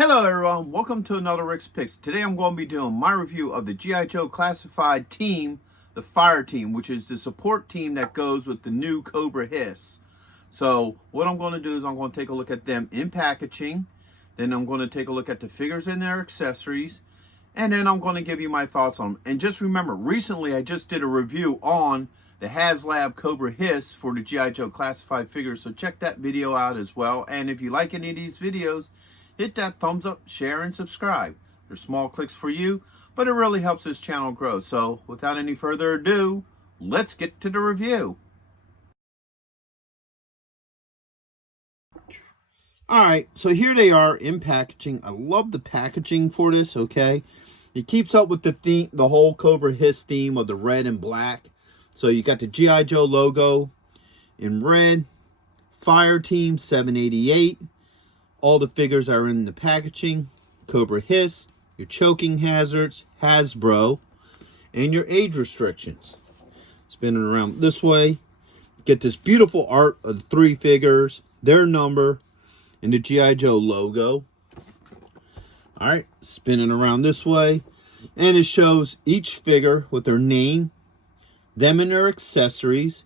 Hello everyone, welcome to another Rick's Picks. Today I'm going to be doing my review of the G.I.Joe classified team, the Fire Team, which is the support team that goes with the new Cobra H.I.S.S. So what I'm going to do is I'm going to take a look at them in packaging, then I'm going to take a look at the figures and their accessories, and then I'm going to give you my thoughts on them. And just remember, recently I just did a review on the HasLab Cobra H.I.S.S. for the G.I.Joe classified figures, so check that video out as well. And if you like any of these videos, hit that thumbs up, share, and subscribe. They're small clicks for you, but it really helps this channel grow. So without any further ado, let's get to the review. Alright, so here they are in packaging. I love the packaging for this, okay? It keeps up with the theme, the whole Cobra H.I.S.S. theme of the red and black. So you got the G.I. Joe logo in red, Fire Team 788. All the figures are in the packaging. Cobra H.I.S.S, your choking hazards, Hasbro, and your age restrictions. Spin it around this way. Get this beautiful art of the three figures, their number, and the G.I. Joe logo. Alright, spin it around this way. And it shows each figure with their name, them and their accessories,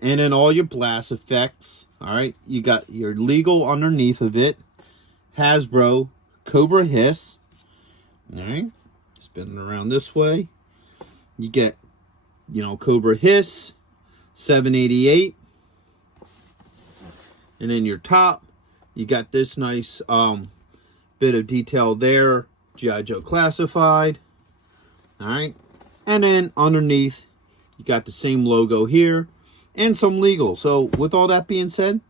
and then all your blast effects. Alright, you got your legal underneath of it. Hasbro, Cobra H.I.S.S. Alright, spin it around this way. You get, Cobra H.I.S.S, 788. And then your top, you got this nice bit of detail there. G.I. Joe classified. Alright, and then underneath, you got the same logo here. And some legal. So with all that being said,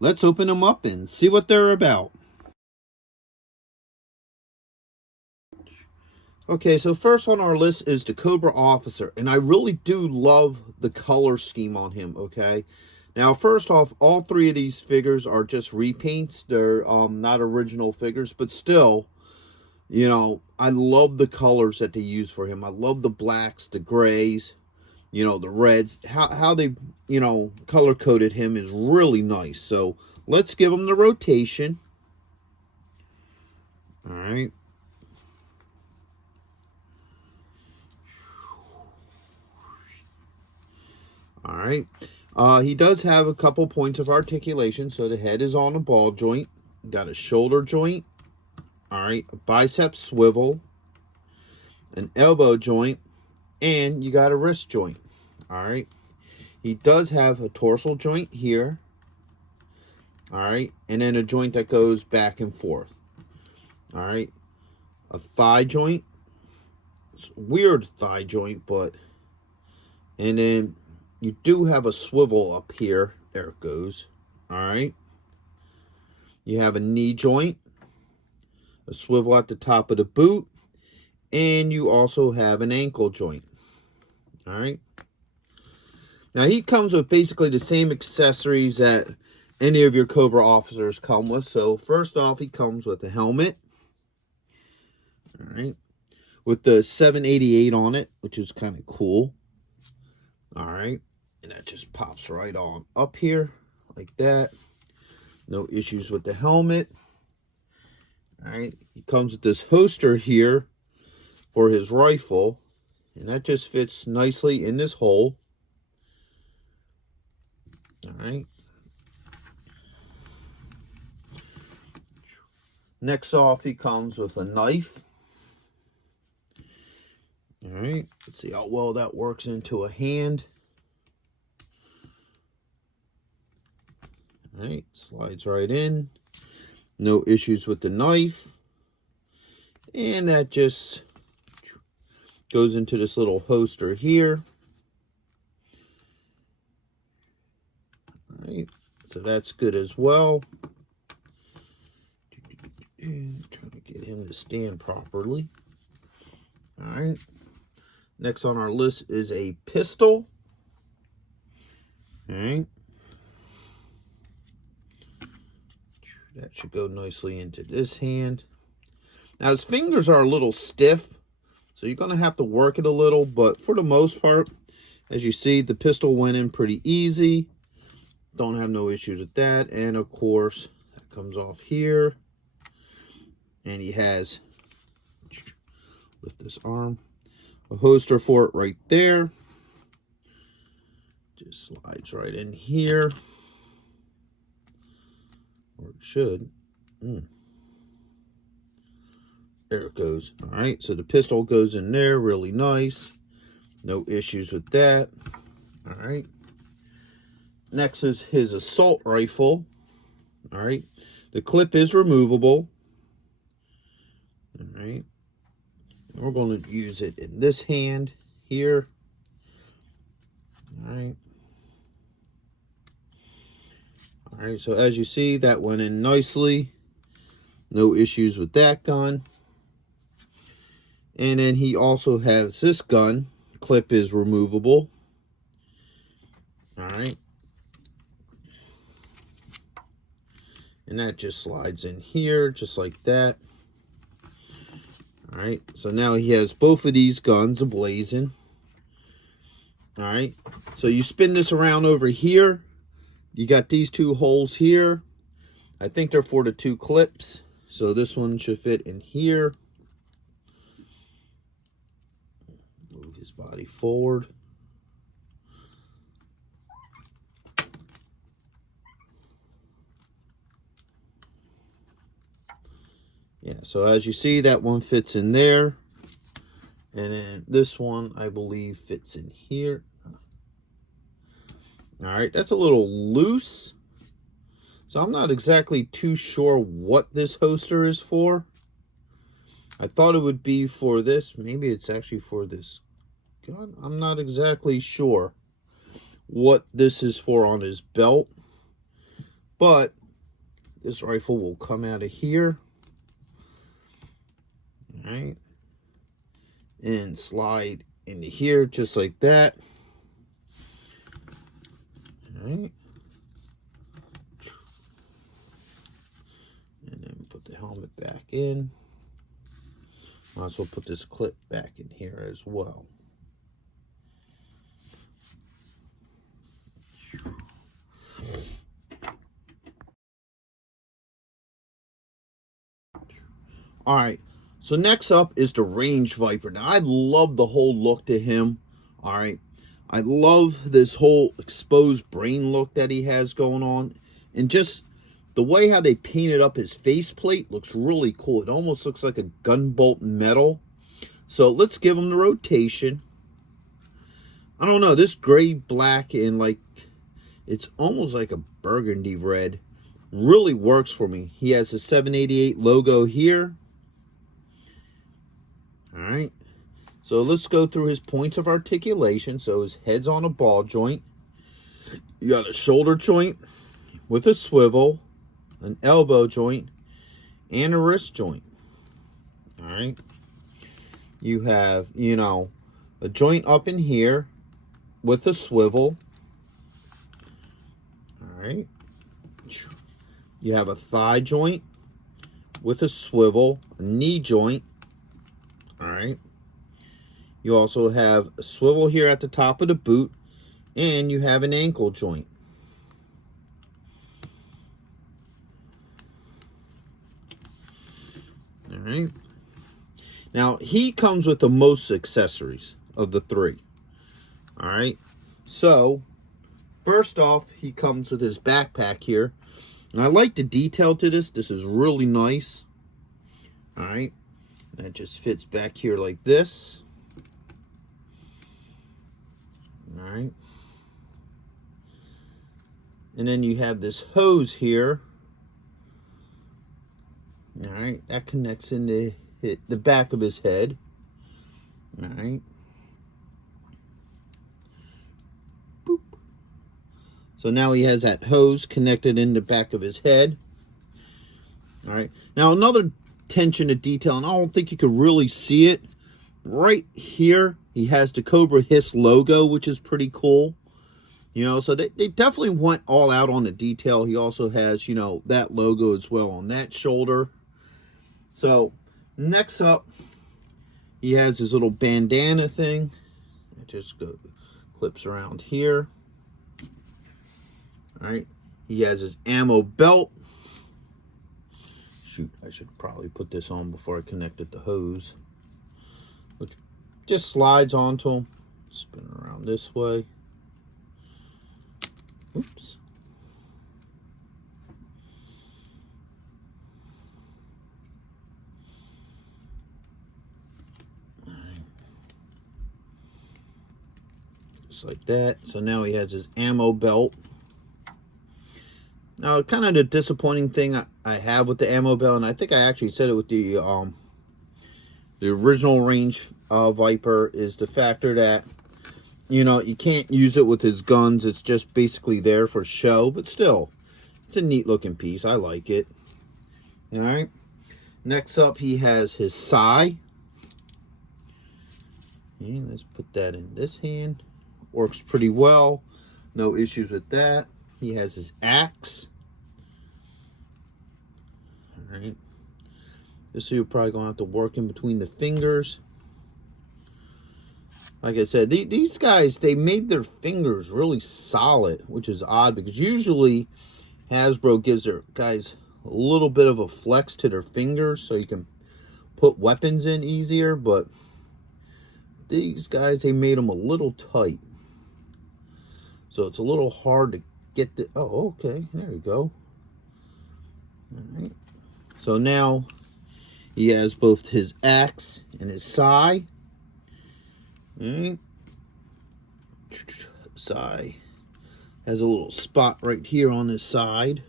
let's open them up and see what they're about. Okay, so first on our list is the Cobra Officer. And I really do love the color scheme on him, okay? Now, first off, all three of these figures are just repaints. They're not original figures, but still, I love the colors that they use for him. I love the blacks, the grays, the reds. How they, color-coded him is really nice. So let's give him the rotation. All right. All right. He does have a couple points of articulation. So the head is on a ball joint. Got a shoulder joint. All right. A bicep swivel. An elbow joint. And you got a wrist joint. All right. He does have a dorsal joint here. All right. And then a joint that goes back and forth. All right. A thigh joint. It's a weird thigh joint, but... And then you do have a swivel up here. There it goes. All right. You have a knee joint. A swivel at the top of the boot. And you also have an ankle joint. All right. Now, he comes with basically the same accessories that any of your Cobra officers come with. So, first off, he comes with a helmet. All right. With the 788 on it, which is kind of cool. All right. And that just pops right on up here like that. No issues with the helmet. All right. He comes with this holster here for his rifle. And that just fits nicely in this hole. All right. Next off, he comes with a knife. All right. Let's see how well that works into a hand. All right. Slides right in. No issues with the knife. And that just goes into this little holster here. All right, so that's good as well. Trying to get him to stand properly. All right. Next on our list is a pistol. All right. That should go nicely into this hand. Now, his fingers are a little stiff, so you're going to have to work it a little, but for the most part, as you see, the pistol went in pretty easy. Don't have no issues with that. And, of course, that comes off here. And he has, lift this arm, a holster for it right there. Just slides right in here. Or it should. There it goes. All right, so the pistol goes in there, really nice. No issues with that. All right. Next is his assault rifle. All right. The clip is removable. All right. And we're going to use it in this hand here. All right. All right, so as you see, that went in nicely. No issues with that gun. And then he also has this gun. Clip is removable. All right. And that just slides in here, just like that. All right, so now he has both of these guns ablazing. All right, so you spin this around over here. You got these two holes here. I think they're for the two clips. So this one should fit in here. Move his body forward. Yeah, so as you see, that one fits in there. And then this one, I believe, fits in here. All right, that's a little loose. So I'm not exactly too sure what this holster is for. I thought it would be for this. Maybe it's actually for this gun. I'm not exactly sure what this is for on his belt. But this rifle will come out of here. All right. And slide into here just like that. All right. And then put the helmet back in. Might as well put this clip back in here as well. All right, so next up is the RangeViper. Now, I love the whole look to him. All right, I love this whole exposed brain look that he has going on. And just the way how they painted up his faceplate looks really cool. It almost looks like a gunbolt metal. So let's give him the rotation. I don't know, this gray, black, and like, it's almost like a burgundy red. Really works for me. He has a 788 logo here. All right. So let's go through his points of articulation. So his head's on a ball joint. You got a shoulder joint with a swivel, an elbow joint, and a wrist joint. All right. You have, you know, a joint up in here with a swivel. All right. You have a thigh joint with a swivel, a knee joint. All right. You also have a swivel here at the top of the boot, and you have an ankle joint. All right. Now, he comes with the most accessories of the three. All right. So, first off, he comes with his backpack here. And I like the detail to this. This is really nice. All right. And it just fits back here like this. All right. And then you have this hose here. All right. That connects into the back of his head. All right. Boop. So now he has that hose connected in the back of his head. All right. Now another attention to detail, and I don't think you can really see it. Right here, he has the Cobra H.I.S.S logo, which is pretty cool. You know, so they definitely went all out on the detail. He also has, you know, that logo as well on that shoulder. So, next up, he has his little bandana thing. It just clips around here. All right. He has his ammo belt. Shoot, I should probably put this on before I connected the hose. Which just slides onto him. Spin around this way. Oops. Just like that. So now he has his ammo belt. Now, kind of the disappointing thing I have with the ammo belt, and I think I actually said it with the original Range-Viper, is the factor that, you know, you can't use it with his guns. It's just basically there for show, but still, it's a neat looking piece. I like it. All right. Next up, he has his sai. And let's put that in this hand. Works pretty well. No issues with that. He has his axe. All right. This you're probably going to have to work in between the fingers. Like I said, these guys, they made their fingers really solid, which is odd because usually Hasbro gives their guys a little bit of a flex to their fingers so you can put weapons in easier, but these guys, they made them a little tight. So it's a little hard to get the... Oh, okay. There we go. All right. So now he has both his axe and his sai. All right. Sai has a little spot right here on his side.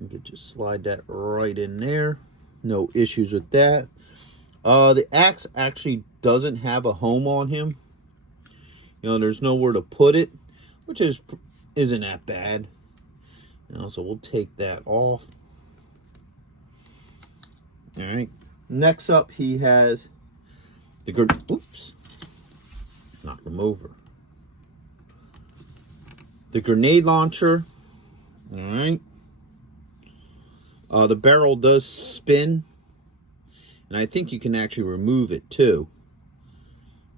You could just slide that right in there. No issues with that. The axe actually doesn't have a home on him. You know, there's nowhere to put it, which isn't that bad. You know, so we'll take that off. All right. Next up, he has the oops, knocked him over. The grenade launcher. All right. The barrel does spin, and I think you can actually remove it too.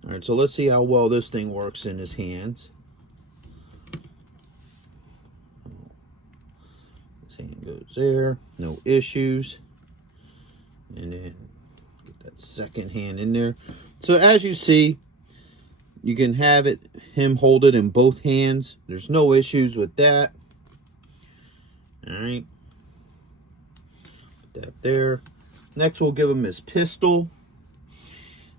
All right, so let's see how well this thing works in his hands. His hand goes there, no issues. And then get that second hand in there. So as you see, you can have him hold it in both hands. There's no issues with that. All right. Put that there. Next, we'll give him his pistol.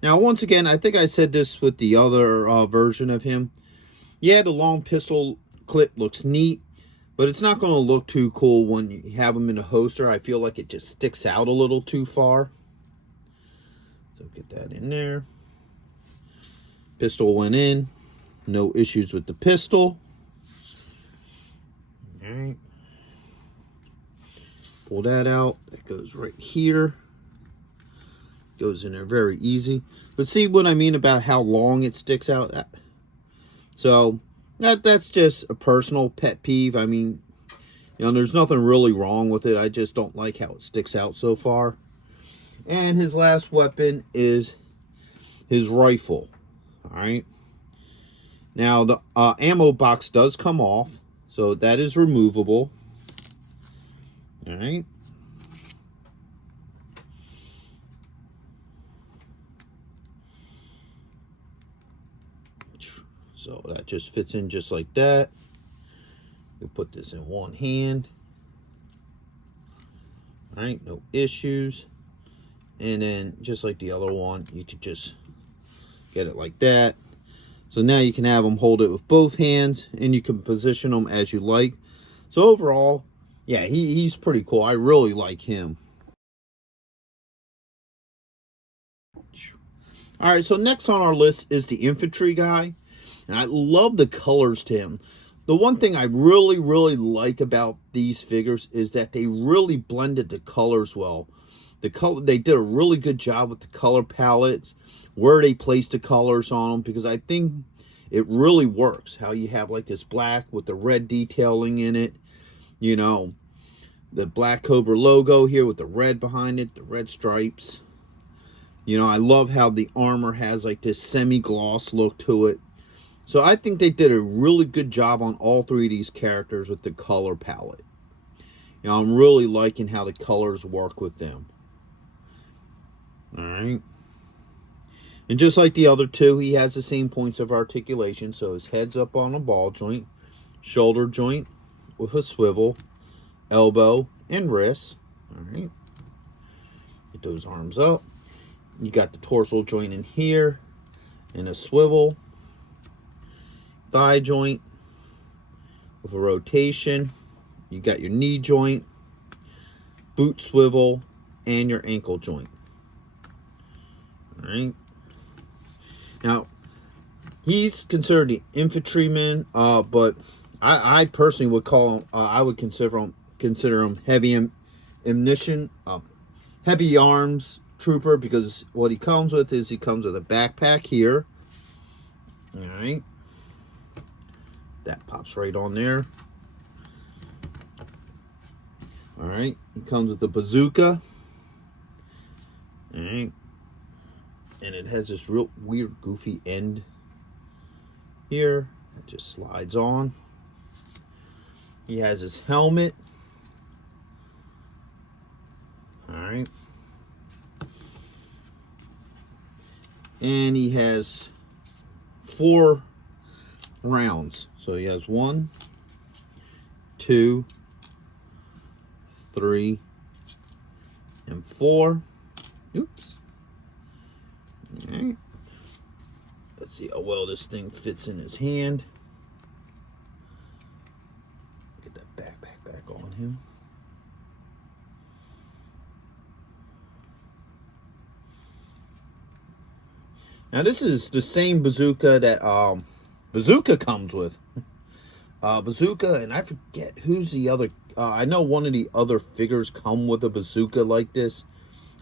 Now, once again, I think I said this with the other version of him. Yeah, the long pistol clip looks neat, but it's not going to look too cool when you have him in a holster. I feel like it just sticks out a little too far. So get that in there. Pistol went in. No issues with the pistol. All right. Pull that out. That goes right here. Goes in there very easy. But see what I mean about how long it sticks out? So that's just a personal pet peeve. I mean, you know, there's nothing really wrong with it. I just don't like how it sticks out so far. And his last weapon is his rifle. All right. Now the ammo box does come off, so that is removable. All right. So that just fits in just like that. We put this in one hand. All right, no issues. And then just like the other one, you could just get it like that. So now you can have them hold it with both hands, and you can position them as you like. So overall, yeah, he's pretty cool. I really like him. All right, so next on our list is the infantry guy. And I love the colors to him. The one thing I really, really like about these figures is that they really blended the colors well. They did a really good job with the color palettes, where they placed the colors on them, because I think it really works. How you have like this black with the red detailing in it. You know, the black Cobra logo here with the red behind it, the red stripes. You know, I love how the armor has like this semi-gloss look to it. So I think they did a really good job on all three of these characters with the color palette. You know, I'm really liking how the colors work with them. All right. And just like the other two, he has the same points of articulation. So his head's up on a ball joint, shoulder joint with a swivel, elbow, and wrist. All right. Get those arms up. You got the torso joint in here and a swivel. Thigh joint with a rotation. You got your knee joint, boot swivel, and your ankle joint. All right. Now, he's considered the infantryman, but I personally would call him, I would consider him heavy ammunition, heavy arms trooper, because what he comes with is he comes with a backpack here. All right. That pops right on there. All right. He comes with the bazooka. All right. And it has this real weird, goofy end here. It just slides on. He has his helmet. All right. And he has 4 rounds. So he has 1, 2, 3, and 4. Oops. All right. Let's see how well this thing fits in his hand. Get that backpack back on him. Now this is the same bazooka that Bazooka comes with. Bazooka, and I forget who's the other. I know one of the other figures come with a bazooka like this.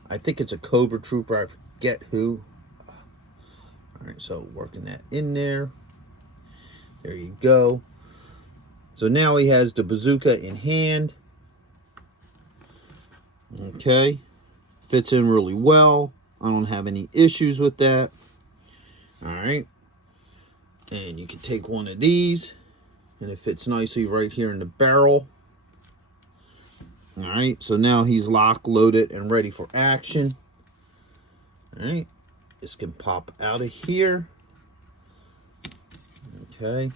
I think it's a Cobra Trooper. I forget who. All right, so working that in there. There you go. So now he has the bazooka in hand. Okay. Fits in really well. I don't have any issues with that. All right. And you can take one of these, and it fits nicely right here in the barrel. All right. So now he's locked, loaded, and ready for action. All right. This can pop out of here. Okay.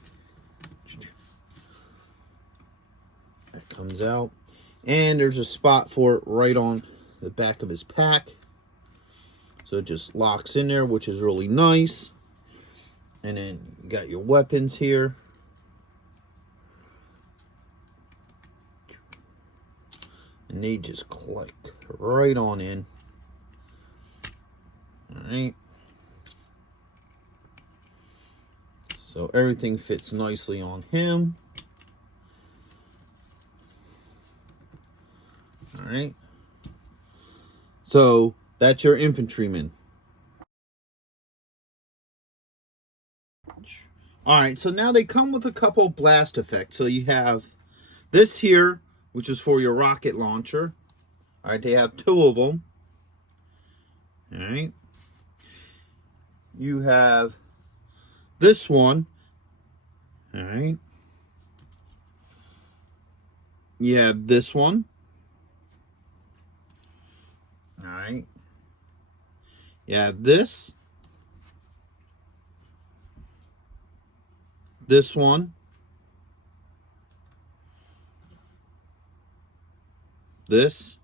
That comes out. And there's a spot for it right on the back of his pack. So it just locks in there, which is really nice. And then you got your weapons here. And they just click right on in. Alright. So everything fits nicely on him. Alright. So that's your infantryman. Alright, so now they come with a couple blast effects. So you have this here, which is for your rocket launcher. Alright, they have 2 of them. Alright. You have this one. Alright. You have this one. Alright. You have this. This one. This.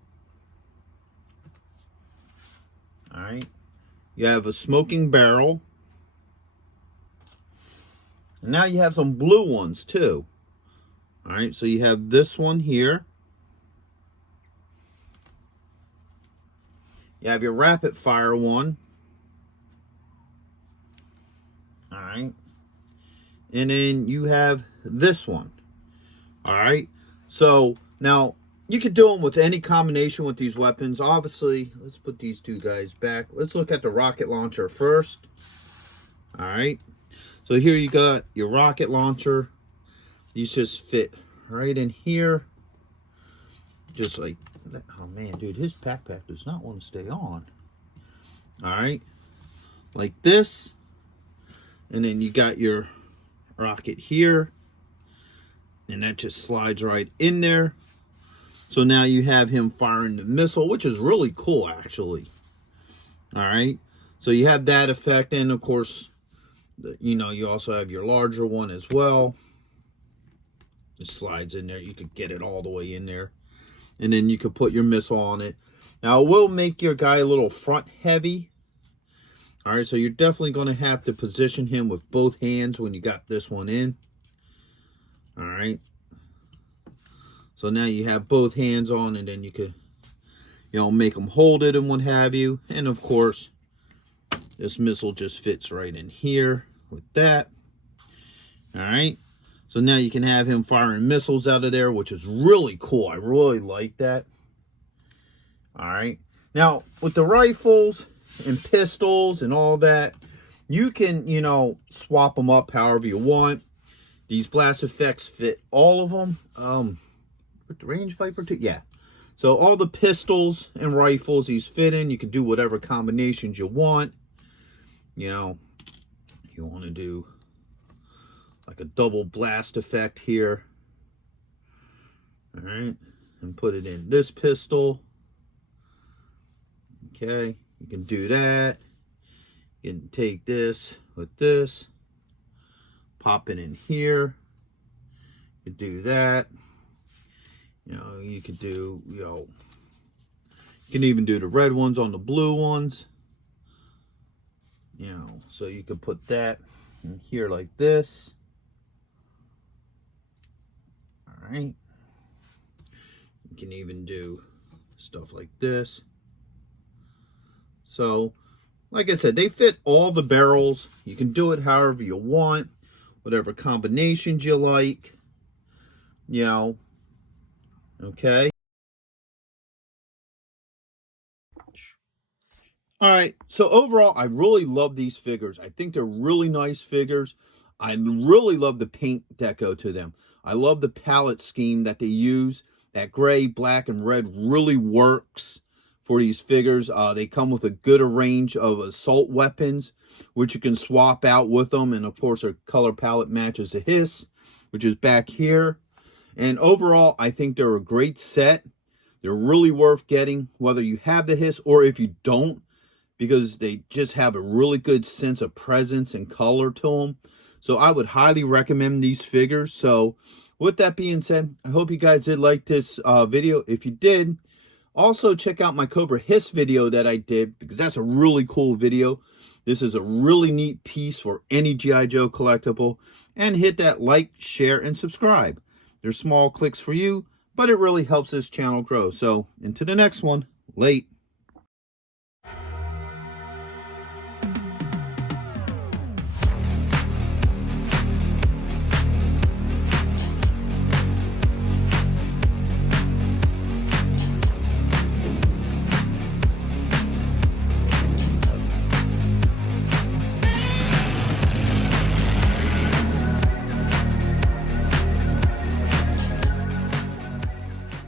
Alright. You have a smoking barrel. And now you have some blue ones too. Alright, so you have this one here. You have your rapid fire one. Alright. And then you have this one. Alright. So now you could do them with any combination with these weapons. Obviously, let's put these 2 guys back. Let's look at the rocket launcher first. Alright. So here you got your rocket launcher. These just fit right in here. Just like that. Oh man, dude, his backpack does not want to stay on. Alright. Like this. And then you got your rocket here. And that just slides right in there. So now you have him firing the missile, which is really cool, actually. All right. So you have that effect. And, of course, you know, you also have your larger one as well. It slides in there. You could get it all the way in there. And then you could put your missile on it. Now, it will make your guy a little front heavy. All right. So you're definitely going to have to position him with both hands when you got this one in. All right. So now you have both hands on, and then you could, you know, make them hold it and what have you. And of course, this missile just fits right in here with that. All right. So now you can have him firing missiles out of there, which is really cool. I really like that. All right. Now, with the rifles and pistols and all that, you can, you know, swap them up however you want. These blast effects fit all of them. With the Range-Viper too? Yeah. So all the pistols and rifles these fit in. You can do whatever combinations you want. You know, you want to do like a double blast effect here. All right. And put it in this pistol. Okay. You can do that. You can take this with this. Pop it in here. You do that. You know, you could do, you know, you can even do the red ones on the blue ones. You know, so you could put that in here like this. All right. You can even do stuff like this. So, like I said, they fit all the barrels. You can do it however you want, whatever combinations you like. You know, okay. All right, so overall, I really love these figures. I think they're really nice figures. I really love the paint deco to them. I love the palette scheme that they use. That gray, black, and red really works for these figures. They come with a good range of assault weapons, which you can swap out with them. And, of course, their color palette matches the H.I.S.S, which is back here. And overall, I think they're a great set. They're really worth getting, whether you have the H.I.S.S or if you don't, because they just have a really good sense of presence and color to them. So I would highly recommend these figures. So with that being said, I hope you guys did like this video. If you did, also check out my Cobra H.I.S.S video that I did, because that's a really cool video. This is a really neat piece for any G.I. Joe collectible. And hit that like, share, and subscribe. They're small clicks for you, but it really helps this channel grow. So until the next one, late.